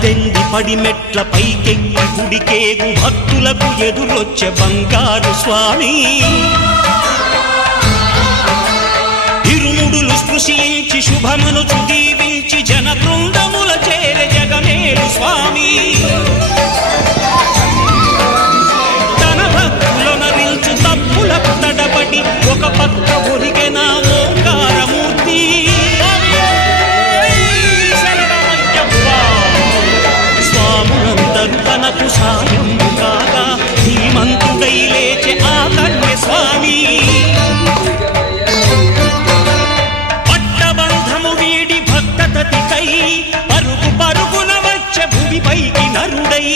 పద్దెంది పడిమెట్ల పైకెక్కి గుడికేగు భక్తులకు ఎదురొచ్చే బంగారు స్వామి ఇరుముడులు స్పృశించి శుభమనుచు దీవించి జన బృందముల చేర జగమేలు స్వామి తన భక్తులను నిల్చు తప్పులకు తడబడి ఒక పక్క ఒరిగెన ఓంకారమూర్తి స్వాములందరూ తనకు సాయం కాగా ధీమంతుడై లేచే ఆ కన్య స్వామి పట్టబంధము వీడి భక్తతతికై పరుగు పరుగున వచ్చే భూమిపైకి నరుడై